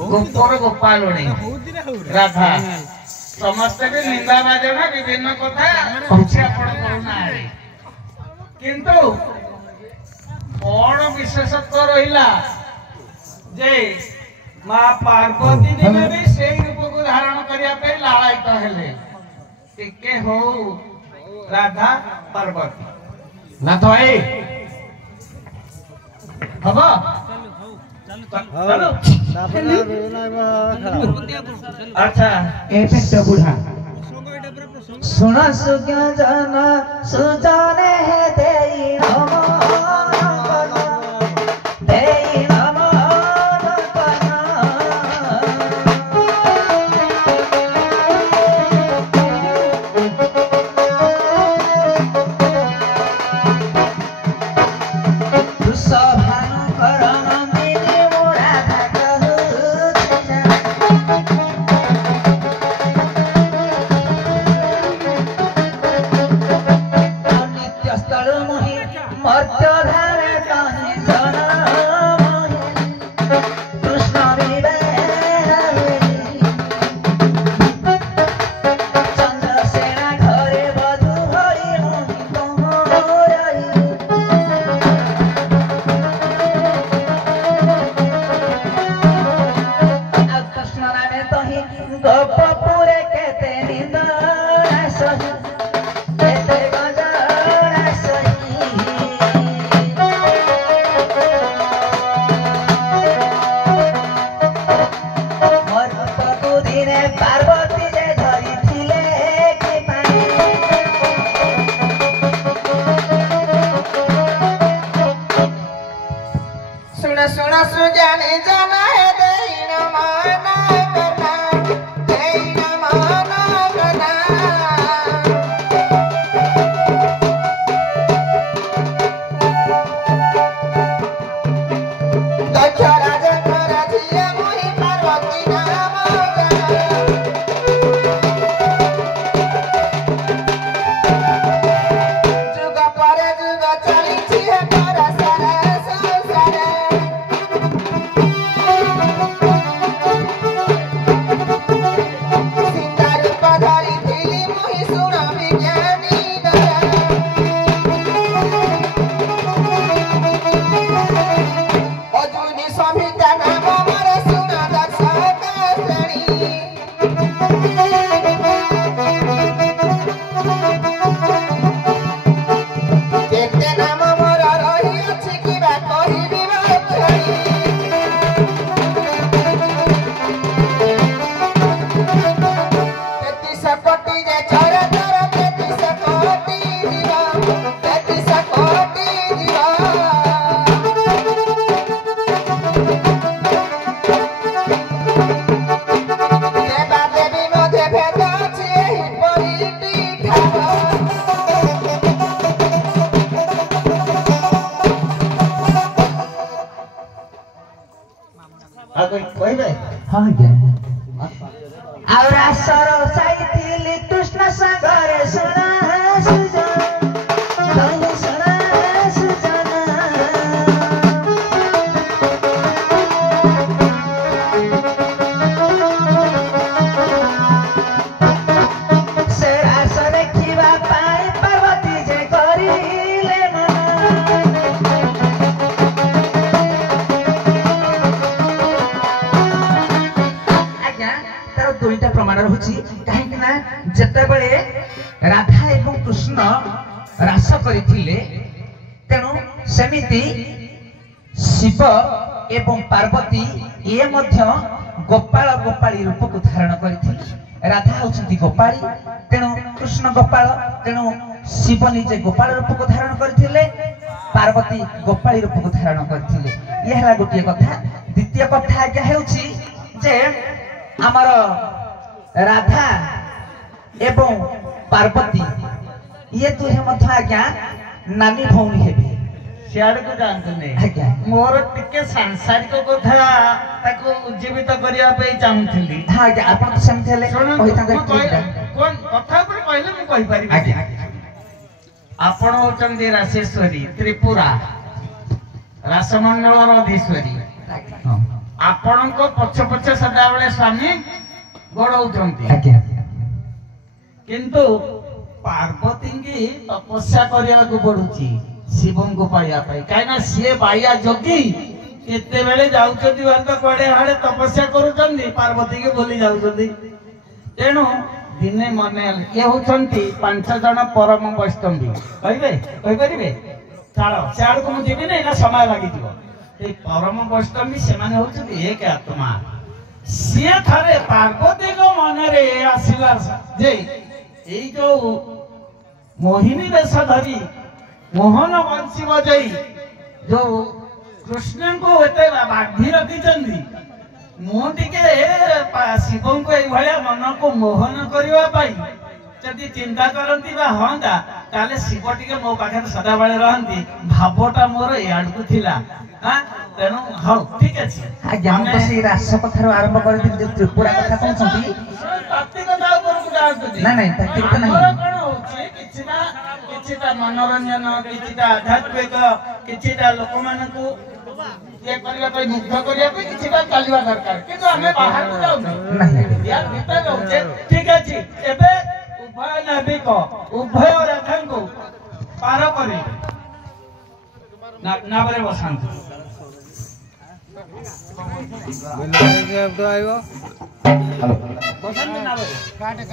गोपर गोपालुणी राधा समस्त भी निंदा बाजना विभिन्न कथा कहछि आपण करूना आरे किंतु बड़ विशेषत्व रहिला जे मां पार्वती दिने भी सेई रूप को धारण करिया पे लालायित हेले टिके हो राधा पार्वती ना तो ए हबो चलो अच्छा ए पेट बुढ़ा सुना सुज्ञ जाना सुजाने है देई नमो देई नमो शिव एवं पार्वती ये मध्य गोपाल गोपाली रूप को धारण करथिले राधा होचंती गोपाली तेणु कृष्ण गोपाल तेणु शिव निजे गोपाल रूप को धारण करथिले पार्वती गोपाली रूप को धारण करथिले ये हला गोटे कथा द्वितीय कथा क्या हेउची जे हमर राधा एवं पार्वती ये तुहे मध्य आज्ञा नानी भौणी हेबी सियाड़ को जानते नहीं मोर टिके सांसारिक कथा ताको उज्जीवित करिया पे चाहूथली हां आज्ञा आपण तो सेम थेले कहि तांकर कोन कथा पर कहले मु कहि पारि आज्ञा आपण होचंदी रासेश्वरी त्रिपुरा रासमंडलर अधीश्वरी आपण को पछ पछ सदा बेले स्वामी गोड़ौचंती किंतु पार्वती की तपस्या करने को पड़ुची शिव को पाइबा कहीं सी बाया जोगी केते बेले जाउछंती तो कड़े हाड़े तपस्या करूछंती पार्वती के भूली जाउछंती तेणु दिने मने ये होछंती 5 जण परम वैष्णवी कहबे कहि परिबे छाड़ो सियाड़ को मुझे नहीं ना समय लागि दियो ए परम वैष्णवी से माने होछंती एक आत्मा सिए थारे पार्वती को मन रे आसिला जे ए जो मोहिनी वेश धरी मोहन वंशी बजाई जो कृष्ण को एते बांधी रखिछंती मु टिके शिव को ये मन को मोहन करने जदि चिंता करती हाँ ताले शिव टिके मो पाखे सदा बेले रहती भावटा मोर याडू थिला तेणु हाँ ठीक अच्छे रास कथार आरंभ कर त्रिपुरा कथा कहते ना नहीं तात्विक नहीं मनोरंजन किछिटा आध्यात्मिक किछिटा लोक मानकू ये करबा पे मुग्ध करबा पे किछिटा चलवा दरकार किंतु हमें बाहर को जाउ नहीं यार भीतर रहउछे ठीक अछि एबे उभय नाविक उभय रथन को पार करी ना बरे बसंत बोला के अब तो आइबो हेलो बसंत ना बरे काटे